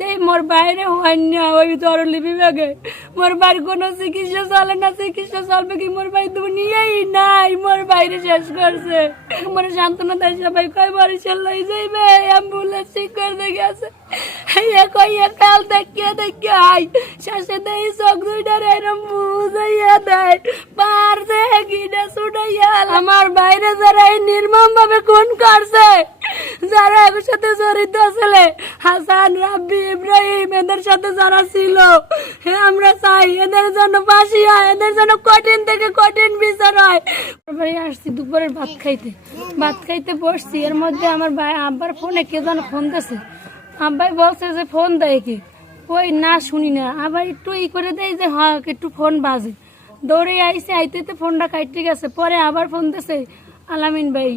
দেই মোর বাইরে অন্য ওই তরলি বিভাগে মোর বাড়ি কোনো চিকিৎসা চলে না, চিকিৎসা চলবে কি মোর বাড়ি দুনিয়াই নাই, মোর বাইরে শেষ করছে। মোর সান্ত্বনা দেয় সবাই কয় বাড়ি চলাই যাইবে অ্যাম্বুলেন্স ঠিক করে দেখিয়ে দেখিয়ে আই। শেষে দেই দেয়। আমার বাইরে যারা এই নির্মম ভাবে খুন করছে। যারা এর সাথে জড়িত ছিল, হাসান, রাব্বি, ইব্রাহিম, এদের সাথে যারা ছিল হ্যাঁ আমরা চাই এদের জন্য ফাঁসি হয়, এদের জন্য কঠিন থেকে কঠিন বিচার হয়। তারপরে আসছি দুপুরের ভাত খাইতে। ভাত খাইতে বসছি, এর মধ্যে আমার ভাই আব্বার ফোনে কে যেন ফোন দিয়েছে আব্বাই বলছে যে ফোন দেয় কি? ওই না শুনি না। আবার একটু ই করে দেয় যে হ্যাঁ একটু ফোন বাজে। দৌড়ে আইসে আইতে ফোনটা কাটতে গেছে। পরে আবার ফোন দিয়েছে আলামিন ভাই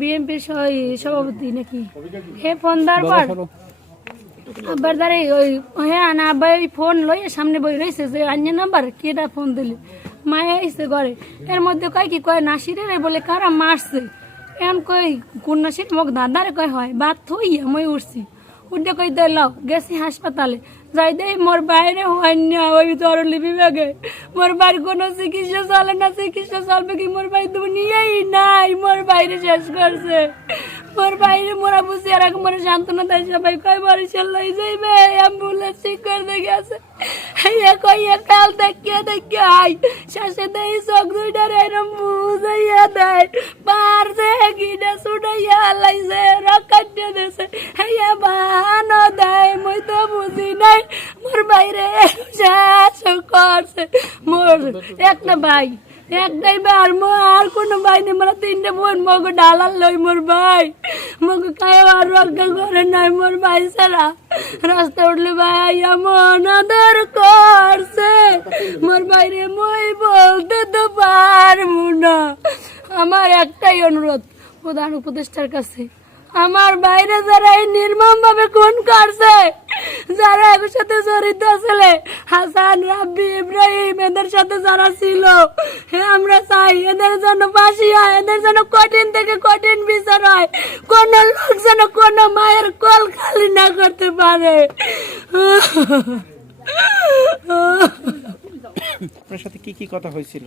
বিএনপির সভাপতি নাকি? হে ফোন দেওয়ার পর। আবার দাঁড়াই ওই হ্যাঁ না আবার ওই ফোন লই সামনে বই রয়েছে যে অন্য নাম্বার কেটা ফোন দিলে? মায়া আইসে ঘরে। এর মধ্যে কয় কি কয় নাসিরে রে বলে কারা মারছে? এখন কই কোন নাসির মোক দাদারে কয় হয় বাদ থই আমি উঠছি। উঠে কই দিলাও গেছি হাসপাতালে। যাই দেই মোর বাইরে অন্য ওই তরলি বিভাগে। মোর বাড়ি কোনো চিকিৎসা চলে না চিকিৎসা চলবে কি? মোর বাড়ি দুনিয়াই নাই মোর বাইরে শেষ করছে। মোর বাইরে মোরা বুঝি আর এক মোরে সান্ত্বনা দেয়, সবাই কয়, বাড়ি চলাই যাইবে অ্যাম্বুলেন্স ঠিক করে গেছে। ইয়ে কইয়া কাল দেখিয়ে দেখিয়ে আই শেষে দেই চোখ দুইটার এরম বুঝাইয়া দেয়। পার দে গিনে ছুটাইয়া লাইছে রকাটে দেছে হইয়া বাহানো দেয়। মই তো বুঝি নাই, মোর বাইরে শেষ করছে। মোর একটা ভাই মো, আর কোনো নেই। মোরা তিনটে বোন ডালার মোর ভাই। নাই মোর ভাই উঠলে ভাই এমন আদর করছে। মোর মই আমার একটাই অনুরোধ, প্রধান উপদেষ্টার কাছে। আমার বাইরে যারা এই নির্মম ভাবে খুন করছে যারা এর সাথে জড়িত ছিল হাসান রাব্বি ইব্রাহিম এদের সাথে যারা ছিল হ্যাঁ আমরা চাই এদের জন্য ফাঁসি হয় এদের জন্য কঠিন থেকে কঠিন বিচার হয়। কোন লোক যেন কোন মায়ের কল খালি না করতে পারে। আপনার সাথে কি কি কথা হয়েছিল?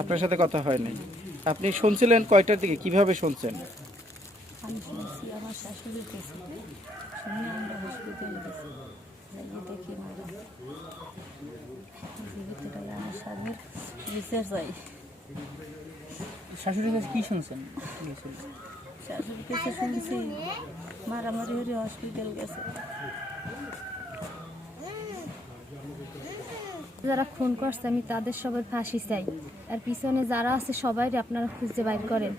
আপনার সাথে কথা হয় নাই আপনি শুনছিলেন কয়টার দিকে? কীভাবে শুনছেন? আমি শুনছি আমার শাশুড়ি গেছে শুনে আমরা হসপিটালে গেছি যাইয়ে দেখি মারা জীবিত আমার স্বামীর বিচার চাই শাশুড়ির কাছে কি শুনছেন শাশুড়ির কাছে শুনছি মারামারি হয়ে হসপিটাল গেছে যারা খুন করছে, আমি তাদের সবাই ফাঁসি চাই। আর পিছনে যারা আছে সবাই আপনারা খুঁজে বাইর করেন।